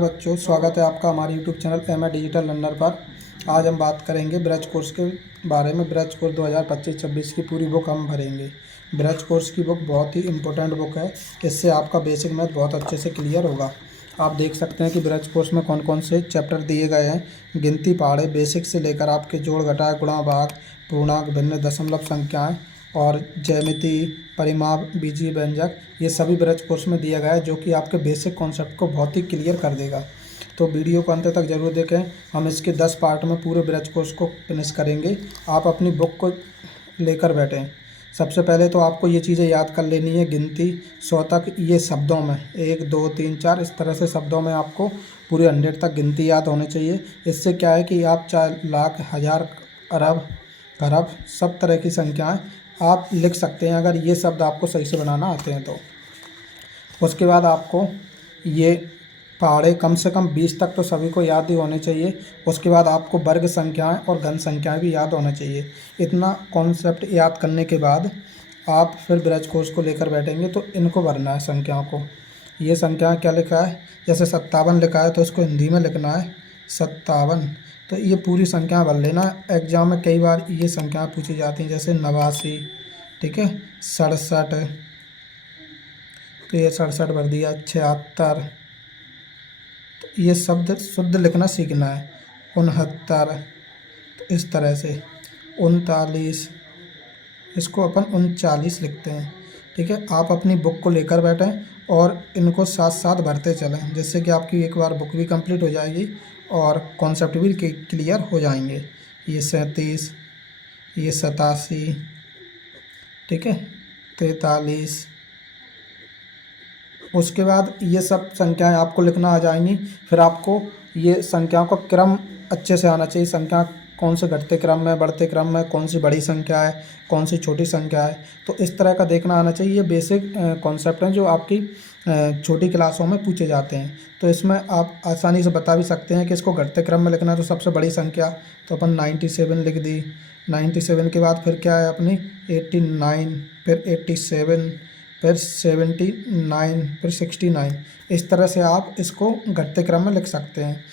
बच्चों, स्वागत है आपका हमारे YouTube channel M A digital learner पर। आज हम बात करेंगे ब्रज कोर्स के बारे में। ब्रज कोर्स 2025-26 की पूरी बुक हम भरेंगे। ब्रज कोर्स की बुक बहुत ही इम्पोर्टेंट बुक है। इससे आपका बेसिक मैथ बहुत अच्छे से क्लियर होगा। आप देख सकते हैं कि ब्रज कोर्स में कौन कौन से चैप्टर दिए गए हैं। गिनती पहाड़े बेसिक से लेकर आपके जोड़ घटाव गुणा भाग पूर्णांक भिन्न दशमलव संख्याएँ और ज्यामिति परिमाप बीजीय व्यंजक, ये सभी ब्रज कोर्स में दिया गया है, जो कि आपके बेसिक कॉन्सेप्ट को बहुत ही क्लियर कर देगा। तो वीडियो को अंत तक जरूर देखें। हम इसके 10 पार्ट में पूरे ब्रज कोर्स को फिनिश करेंगे। आप अपनी बुक को लेकर बैठें। सबसे पहले तो आपको ये चीज़ें याद कर लेनी है। गिनती 100 तक ये शब्दों में 1 2 3 4 इस तरह से शब्दों में आपको पूरे 100 तक गिनती याद होनी चाहिए। इससे क्या है कि आप 4 लाख हज़ार अरब खरब सब तरह की संख्याएं आप लिख सकते हैं, अगर ये शब्द आपको सही से बनाना आते हैं तो। उसके बाद आपको ये पहाड़े कम से कम 20 तक तो सभी को याद ही होने चाहिए। उसके बाद आपको वर्ग संख्याएं और घन संख्याएं भी याद होना चाहिए। इतना कॉन्सेप्ट याद करने के बाद आप फिर ब्रज कोर्स को लेकर बैठेंगे तो इनको भरना है संख्याओं को। ये संख्या क्या लिखा है, जैसे 57 लिखा है तो इसको हिंदी में लिखना है 57। तो ये पूरी संख्या भर लेना। एग्जाम में कई बार ये संख्या पूछी जाती हैं, जैसे 89, ठीक है, 67, तो ये 67 भर दिया। 76, तो ये शब्द शुद्ध लिखना सीखना है। 69, तो इस तरह से। 39, इसको अपन 39 लिखते हैं, ठीक है। आप अपनी बुक को लेकर बैठें और इनको साथ साथ भरते चलें, जिससे कि आपकी एक बार बुक भी कंप्लीट हो जाएगी और कॉन्सेप्ट भी क्लियर हो जाएंगे। ये 37, ये 87, ठीक है, 43। उसके बाद ये सब संख्याएं आपको लिखना आ जाएंगी। फिर आपको ये संख्याओं का क्रम अच्छे से आना चाहिए। संख्या कौन से घटते क्रम में, बढ़ते क्रम में, कौन सी बड़ी संख्या है, कौन सी छोटी संख्या है, तो इस तरह का देखना आना चाहिए। ये बेसिक कॉन्सेप्ट हैं जो आपकी छोटी क्लासों में पूछे जाते हैं। तो इसमें आप आसानी से बता भी सकते हैं कि इसको घटते क्रम में लिखना है तो सबसे बड़ी संख्या तो अपन 97 लिख दी। 97 के बाद फिर क्या है अपनी 89, फिर 87, फिर 79, फिर 69। इस तरह से आप इसको घटते क्रम में लिख सकते हैं।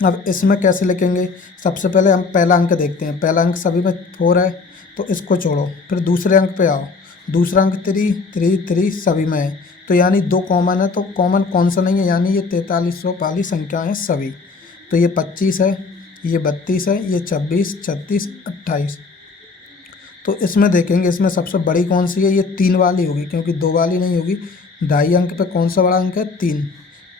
अब इसमें कैसे लिखेंगे, सबसे पहले हम पहला अंक देखते हैं। पहला अंक सभी में 4 है तो इसको छोड़ो। फिर दूसरे अंक पे आओ। दूसरा अंक 3 3 3 सभी में है, तो यानी 2 कॉमन है। तो कॉमन कौन सा नहीं है, यानी ये 4300 वाली संख्या है सभी। तो ये 25 है, ये 32 है, ये 26, 36, 28। तो इसमें देखेंगे इसमें सबसे बड़ी कौन सी है, ये 3 वाली होगी, क्योंकि 2 वाली नहीं होगी। 2.5 अंक पे कौन सा बड़ा अंक है, 3।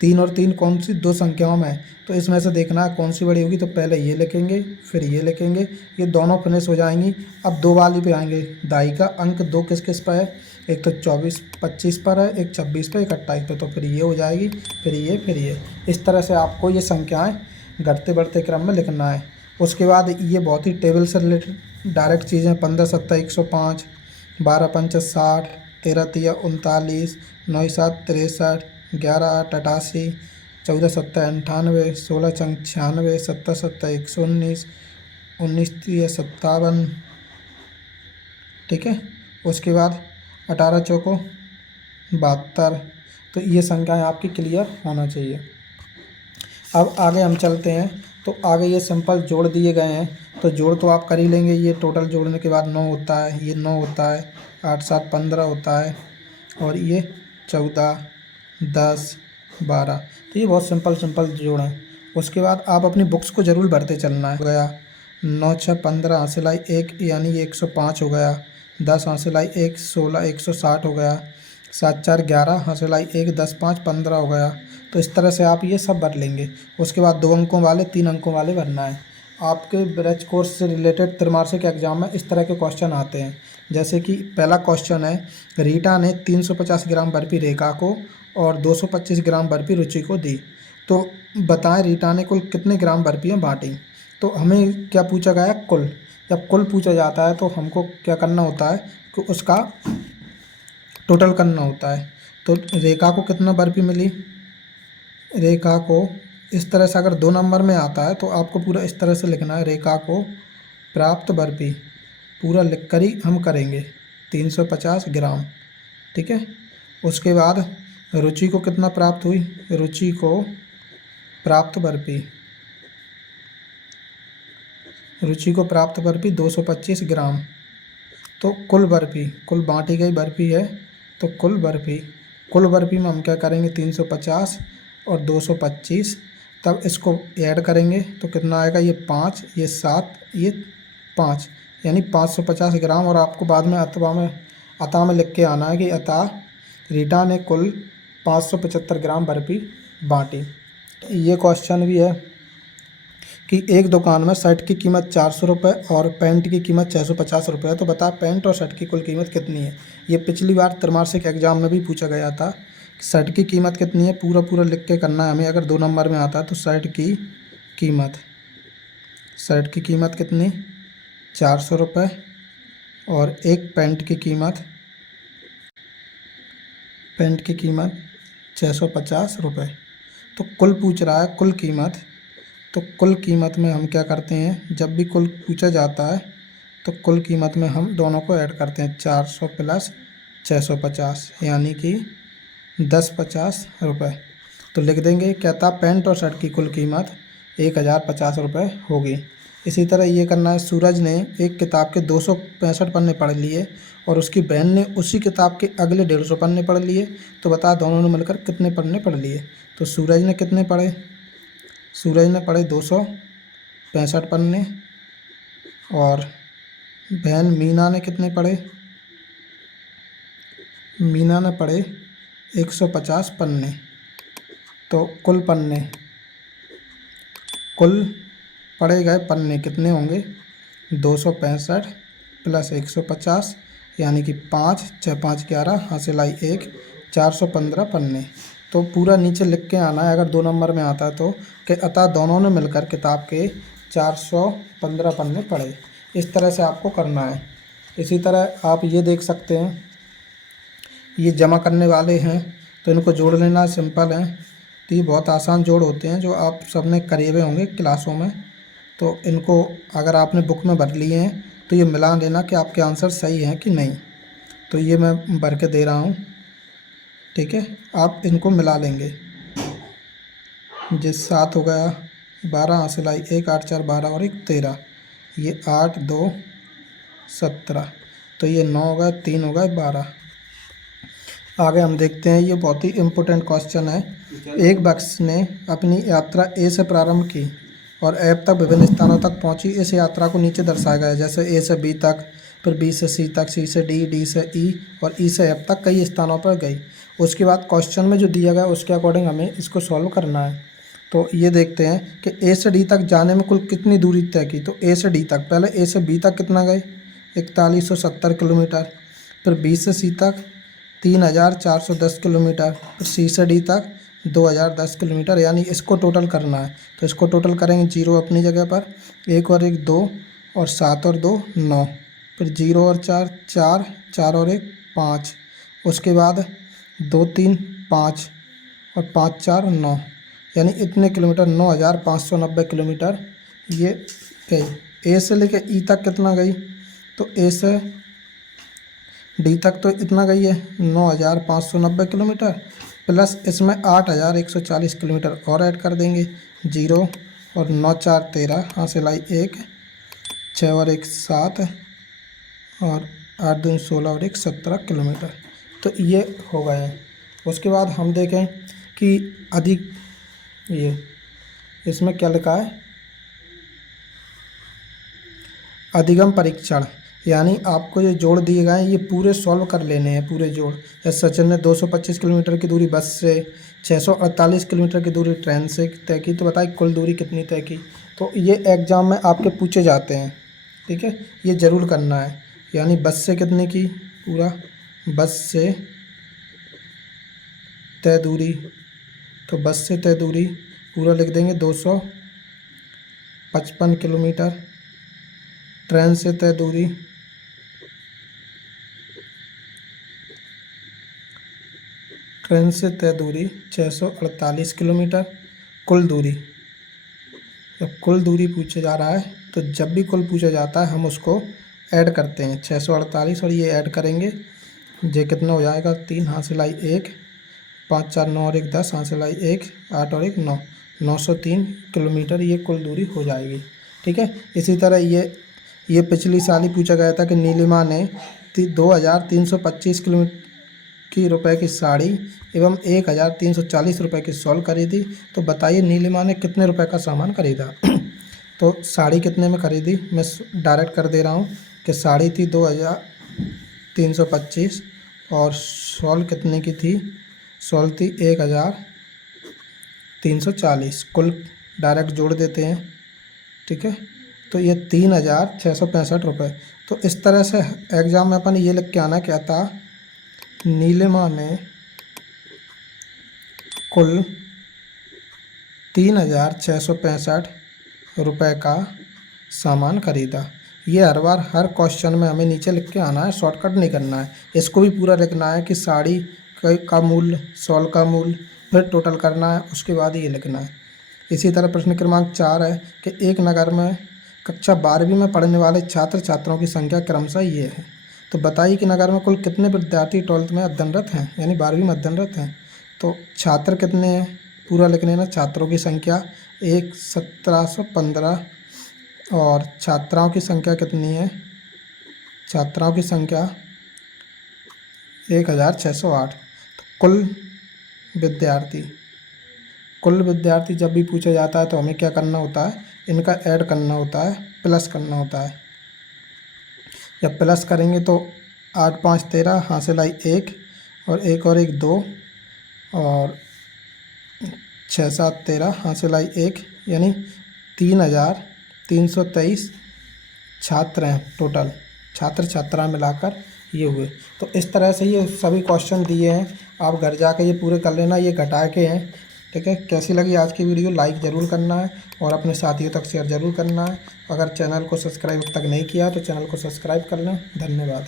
3 और 3 कौन सी, 2 संख्याओं में है, तो इसमें से देखना है कौन सी बड़ी होगी। तो पहले ये लिखेंगे, फिर ये लिखेंगे, ये दोनों फिनिश हो जाएंगी। अब 2 वाली पे आएंगे। 2.5 का अंक 2 किस किस पर है, एक तो 24 25 पर है, एक 26 पर, एक 28 पर, तो फिर ये हो जाएगी, फिर ये, फिर ये। इस तरह से आपको ये संख्याएँ घटते बढ़ते क्रम में लिखना है। उसके बाद ये बहुत ही टेबल से रिलेटेड डायरेक्ट चीज़ें। 15 7 105, 12 5 60, 13 3 39, 9 7 63, 11 8 88, 14 7 98, 16 6 96, 17 7 119, 19 3 57, ठीक है। उसके बाद 18 चौको 72। तो ये संख्याएँ आपकी क्लियर होना चाहिए। अब आगे हम चलते हैं। तो आगे ये सिंपल जोड़ दिए गए हैं, तो जोड़ तो आप कर ही लेंगे। ये टोटल जोड़ने के बाद 9 होता है, ये 9 होता है, 8 7 15 होता है, और ये 14 10 12। तो ये बहुत सिंपल जोड़ हैं। उसके बाद आप अपनी बुक्स को ज़रूर भरते चलना है। हो गया 9 6 15 हासिलाई 1, यानी ये 105 हो गया। 10 हासिलाई 1 16, 160 हो गया। 7 4 11 हासिलाई 1, 10 5 15 हो गया। तो इस तरह से आप ये सब भर लेंगे। उसके बाद 2 अंकों वाले 3 अंकों वाले भरना है। आपके ब्रज कोर्स से रिलेटेड त्रैमासिक एग्जाम में इस तरह के क्वेश्चन आते हैं। जैसे कि पहला क्वेश्चन है, रीटा ने 350 ग्राम बर्फी रेखा को और 225 ग्राम बर्फी रुचि को दी, तो बताएं रीटा ने कुल कितने ग्राम बर्फियाँ बांटी। तो हमें क्या पूछा गया है, कुल। जब कुल पूछा जाता है तो हमको क्या करना होता है कि उसका टोटल करना होता है। तो रेखा को कितना बर्फी मिली, रेखा को इस तरह से अगर 2 नंबर में आता है तो आपको पूरा इस तरह से लिखना है। रेखा को प्राप्त बर्फी पूरा लिख कर ही हम करेंगे 350 ग्राम, ठीक है। उसके बाद रुचि को कितना प्राप्त हुई, रुचि को प्राप्त बर्फी, रुचि को प्राप्त बर्फी 225 ग्राम। तो कुल बर्फी, कुल बाँटी गई बर्फी है, तो कुल बर्फी में हम क्या करेंगे 350 और 225, तब इसको ऐड करेंगे तो कितना आएगा, ये 5, ये 7, ये 5, यानी 550 ग्राम। और आपको बाद में अतः में लिख के आना है कि अतः रीटा ने कुल 575 ग्राम बर्फी बाँटी। ये क्वेश्चन भी है कि एक दुकान में शर्ट की कीमत 400 रुपये और पैंट की कीमत 650 रुपये है, तो बता पैंट और शर्ट की कुल कीमत कितनी है। ये पिछली बार त्रैमासिक एग्जाम में भी पूछा गया था। शर्ट की कीमत कितनी है पूरा लिख के करना है हमें, अगर 2 नंबर में आता है तो शर्ट की कीमत कितनी 400 रुपये और एक पैंट की कीमत 650 रुपये। तो कुल पूछ रहा है कुल कीमत, तो कुल कीमत में हम क्या करते हैं, जब भी कुल पूछा जाता है तो कुल कीमत में हम दोनों को ऐड करते हैं, 400 प्लस 650 यानी कि 1050 रुपये। तो लिख देंगे क्या था, पैंट और शर्ट की कुल कीमत 1050 रुपये होगी। इसी तरह ये करना है, सूरज ने एक किताब के 265 पन्ने पढ़ लिए और उसकी बहन ने उसी किताब के अगले 150 पन्ने पढ़ लिए, तो बता दोनों ने मिलकर कितने पन्ने पढ़ लिए। तो सूरज ने कितने पढ़े, सूरज ने पढ़े 265 पन्ने और बहन मीना ने कितने पढ़े, मीना ने पढ़े 150 पन्ने। तो कुल पढ़े गए पन्ने कितने होंगे, 265 प्लस 150 यानी कि 5, 6, 5, 11, हासिल आई 1, 415 पन्ने। तो पूरा नीचे लिख के आना है अगर 2 नंबर में आता है तो, कि अतः दोनों ने मिलकर किताब के 415 पन्ने पढ़े। इस तरह से आपको करना है। इसी तरह आप ये देख सकते हैं, ये जमा करने वाले हैं तो इनको जोड़ लेना सिंपल है। तो ये बहुत आसान जोड़ होते हैं जो आप सबने करे हुए होंगे क्लासों में, तो इनको अगर आपने बुक में भर लिए हैं तो ये मिला लेना कि आपके आंसर सही हैं कि नहीं। तो ये मैं भर के दे रहा हूँ, ठीक है, आप इनको मिला लेंगे। जिस 7 हो गया 12, हासिल आई 1, 8, 4, 12 और 1, 13, ये 8, 2, 17, तो ये 9 हो गए, 3 हो गए 12। आगे हम देखते हैं, ये बहुत ही इम्पोर्टेंट क्वेश्चन है। एक बक्स ने अपनी यात्रा ए से प्रारंभ की और ऐप तक विभिन्न स्थानों तक पहुंची। इस यात्रा को नीचे दर्शाया गया है, जैसे ए से बी तक, फिर बी से सी तक, सी से डी, डी से ई और ई से एफ तक कई स्थानों पर गई। उसके बाद क्वेश्चन में जो दिया गया उसके अकॉर्डिंग हमें इसको सॉल्व करना है। तो ये देखते हैं कि ए से डी तक जाने में कुल कितनी दूरी तय की। तो ए से डी तक, पहले ए से बी तक कितना गए 4170 किलोमीटर, फिर बी से सी तक 3410 किलोमीटर, फिर सी से डी तक 2010 किलोमीटर, यानी इसको टोटल करना है। तो इसको टोटल करेंगे, 0 अपनी जगह पर, 1 और 1 2 और 7 और 2 9, फिर 0 और 4 4, 4 और 1 5, उसके बाद 2 3 5 और 5 4 9, यानी इतने किलोमीटर 9590 किलोमीटर ये गई। ए से लेके ई तक कितना गई, तो ए से डी तक तो इतना गई है 9590 किलोमीटर, प्लस इसमें 8140 किलोमीटर और ऐड कर देंगे, 0 और 9 4 13, हासिल आई 1, 6 और 1 7 और 8 2 16 और 1 17 किलोमीटर। तो ये हो गए हैं। उसके बाद हम देखें कि अधिक, ये इसमें क्या लिखा है, अधिगम परीक्षण, यानी आपको ये जोड़ दिए गए हैं ये पूरे सॉल्व कर लेने हैं, पूरे जोड़। जैसे सचिन ने 225 किलोमीटर की दूरी बस से, 648 किलोमीटर की दूरी ट्रेन से तय की, तो बताइए कुल दूरी कितनी तय की। तो ये एग्ज़ाम में आपके पूछे जाते हैं, ठीक है, ये ज़रूर करना है। यानी बस से कितने की, पूरा बस से तय दूरी, तो बस से तय दूरी पूरा लिख देंगे 255 किलोमीटर, ट्रेन से तय दूरी 648 किलोमीटर। कुल दूरी, जब कुल दूरी पूछा जा रहा है तो जब भी कुल पूछा जाता है हम उसको ऐड करते हैं, 648 और ये ऐड करेंगे, ये कितना हो जाएगा 3, हासिल आई 1, 5 4 9 और 1 10, हासिल आई 1, 8 और 1 9, 903 किलोमीटर ये कुल दूरी हो जाएगी। ठीक है। इसी तरह ये पिछली साल ही पूछा गया था कि नीलिमा ने 2325 रुपए की साड़ी एवं 1340 रुपए की शॉल खरीदी। तो बताइए नीलिमा ने कितने रुपए का सामान खरीदा। तो साड़ी कितने में खरीदी, मैं डायरेक्ट कर दे रहा हूँ कि साड़ी थी 2325 और शॉल कितने की थी, शॉल थी 1340, कुल डायरेक्ट जोड़ देते हैं। ठीक है। तो ये 3665 रुपये। तो इस तरह से एग्ज़ाम में अपन ये लिख के आना क्या था, नीलिमा ने कुल 3665 रुपये का सामान खरीदा। ये हर बार हर क्वेश्चन में हमें नीचे लिख के आना है, शॉर्टकट नहीं करना है। इसको भी पूरा लिखना है कि साड़ी का मूल्य, शॉल का मूल्य, फिर टोटल करना है, उसके बाद ये लिखना है। इसी तरह प्रश्न क्रमांक 4 है कि एक नगर में कक्षा 12वीं में पढ़ने वाले छात्र छात्राओं की संख्या क्रमशः ये है। तो बताइए कि नगर में कुल कितने विद्यार्थी 12th में अध्ययनरत हैं, यानी 12वीं में अध्ययनरत हैं। तो छात्र कितने हैं पूरा लिख लेना, छात्रों की संख्या 1715 और छात्राओं की संख्या कितनी है, छात्राओं की संख्या 1608। तो कुल विद्यार्थी जब भी पूछा जाता है तो हमें क्या करना होता है, इनका ऐड करना होता है, प्लस करना होता है। जब प्लस करेंगे तो 8 5 13, हासिल आई 1 और 1 और 1 2 और 6 7 13, हासिल आई 1, यानी 3323 छात्र हैं टोटल, छात्र छात्राएं मिलाकर ये हुए। तो इस तरह से ये सभी क्वेश्चन दिए हैं, आप घर जाकर ये पूरे कर लेना, ये घटा के हैं। ठीक है। कैसी लगी आज की वीडियो, लाइक ज़रूर करना है और अपने साथियों तक शेयर ज़रूर करना है। अगर चैनल को सब्सक्राइब अब तक नहीं किया तो चैनल को सब्सक्राइब कर लें। धन्यवाद।